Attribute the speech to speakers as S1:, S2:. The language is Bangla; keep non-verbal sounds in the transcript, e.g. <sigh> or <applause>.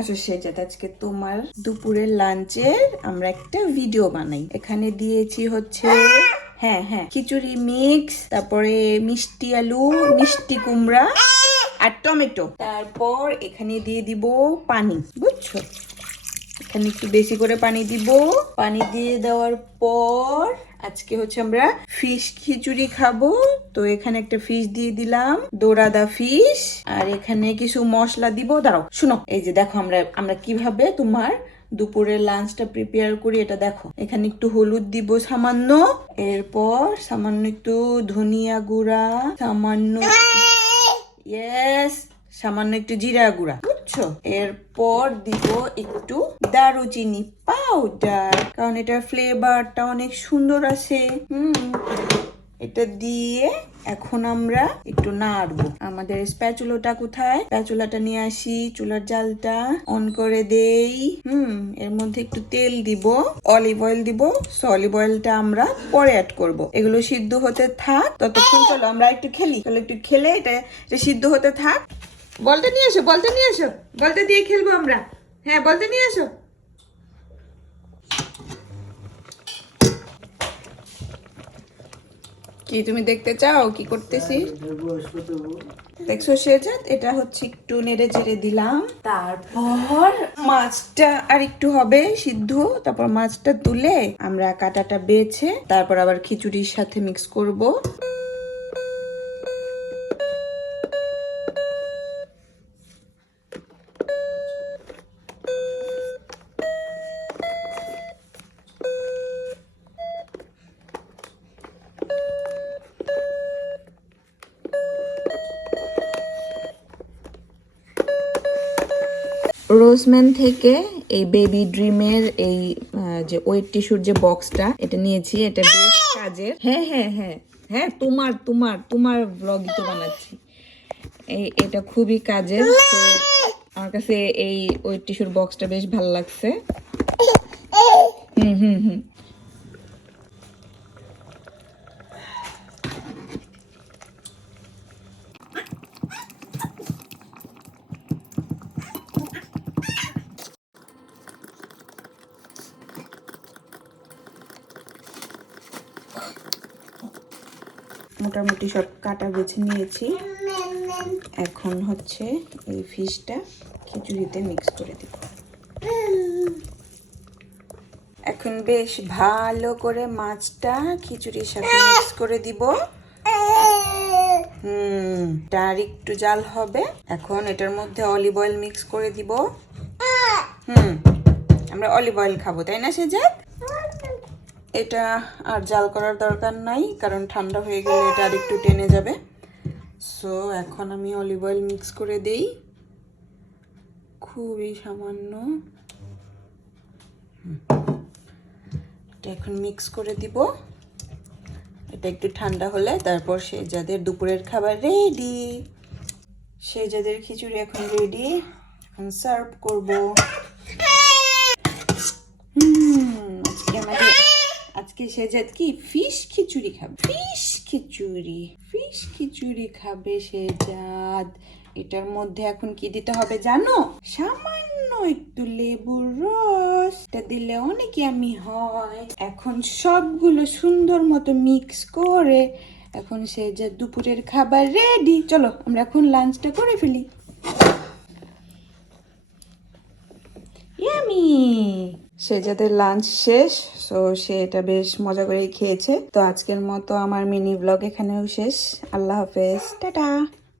S1: আসো সেজাদ, আজকে তোমার দুপুরের লাঞ্চের আমরা একটা ভিডিও বানাই। এখানে দিয়েছি হচ্ছে হ্যাঁ হ্যাঁ খিচুড়ি মিক্স তারপরে মিষ্টি আলু, মিষ্টি কুমড়া আর টমেটো। তারপর এখানে দিয়ে দিব পানি, বুঝছ? এখানে একটু বেশি করে পানি দিব। পানি দিয়ে দেওয়ার পর আজকে হচ্ছে আমরা ফিশ খিচুড়ি খাব। তো এখানে একটা ফিশ দিয়ে দিলাম দোরাদা ফিশ। আর এখানে কিছু মশলা দিব। দাঁড়াও শুনো। এই যে দেখো আমরা আমরা কীভাবে তোমার দুপুরের লাঞ্চটা প্রিপেয়ার করি এটা দেখো। এখানে একটু হলুদ দিব সামান্য। এরপর সামান্য একটু ধনিয়া গুঁড়া সামান্য <laughs> ইয়েস সামান্য একটু জিরা গুঁড়া। বুঝছ? এরপর দিব একটু দারুচিনি পাউডার কারণ এটার ফ্লেভারটা অনেক সুন্দর আছে। হুম, এটা দিয়ে এখন আমরা একটু নাড়বো। আমাদের স্প্যাচুলোটা কোথায়? স্প্যাচুলাটা নিয়ে আসি, চুলার জালটা অন করে দেই। হুম, এর মধ্যে একটু তেল দিব অলিভ অয়েল দিব। সো অলিভ অয়েলটা আমরা পরে অ্যাড করব। এগুলো সিদ্ধ হতে থাক। ততক্ষণ চলো আমরা একটু খেলি। চলো একটু খেলে এটা সিদ্ধ হতে থাক। বলতে নিয়ে এসো বলতে নিয়ে এসো। বলতে দিয়ে খেলব আমরা। হ্যাঁ বলতে নিয়ে এসো। কি তুমি দেখতে চাও? কি করতেছি? দেখছ শেজাত এটা হচ্ছে একটু নেড়ে চেড়ে দিলাম। তারপর মাছটা আর একটু হবে সিদ্ধ। তারপর মাছটা তুলে আমরা কাটাটা বেছে, তারপর আবার খিচুড়ির সাথে মিক্স করব। রোজম্যান থেকে এই বেবি ড্রিমের এই যে ওয়েট টিস্যুর যে বক্সটা, এটা নিয়েছি। এটা বেশ কাজের। হ্যাঁ হ্যাঁ হ্যাঁ। হ্যাঁ তোমার তোমার তোমার ব্লগই তো বানাচ্ছি। এই, এটা খুবই কাজের। তো আমার কাছে এই ওয়েট টিস্যুর বক্সটা বেশ ভালো লাগছে। হুম হুম হুম। মোটামুটি সব কাটা বেছে নিয়েছি। এখন হচ্ছে এই ফিশটা খিচুড়িতে মিক্স করে দিব। এখন বেশ ভালো করে মাছটা খিচুড়ির সাথে মিক্স করে দিব। হুম, তার একটু জাল হবে। এখন এটার মধ্যে অলিভ অয়েল মিক্স করে দিব। হুম, আমরা অলিভ অয়েল খাব, তাই না সেজাদ? এটা আর জাল করার দরকার নাই, কারণ ঠান্ডা হয়ে গেলে এটা আর একটু টেনে যাবে। সো এখন আমি অলিভ অয়েল মিক্স করে দেই। খুবই সামান্য। এটা এখন মিক্স করে দিব। এটা একটু ঠান্ডা হলে তারপর সে যাদের দুপুরের খাবার রেডি সে যাদের খিচুড়ি এখন রেডি এখন সার্ভ করব হুম আজকে আমাদের আজকে সেজাদ কি? ফিশ খিচুড়ি খাবে। ফিশ খিচুড়ি। ফিশ খিচুড়ি খাবে সেজাদ। এটার মধ্যে এখন কি দিতে হবে জানো? সামান্য একটু লেবুর রস। এটা দিলে অনেক আমি হয়। এখন সবগুলো সুন্দর মতো মিক্স করে এখন সে যে দুপুরের খাবার রেডি চলো, আমরা এখন লাঞ্চটা করে ফেলি। সে যাদের লাঞ্চ শেষ সো সে এটা বেশ মজা করেই খেয়েছে। তো আজকের মতো আমার মিনি ব্লগ এখানেও শেষ। আল্লাহ হাফেজ। টাটা।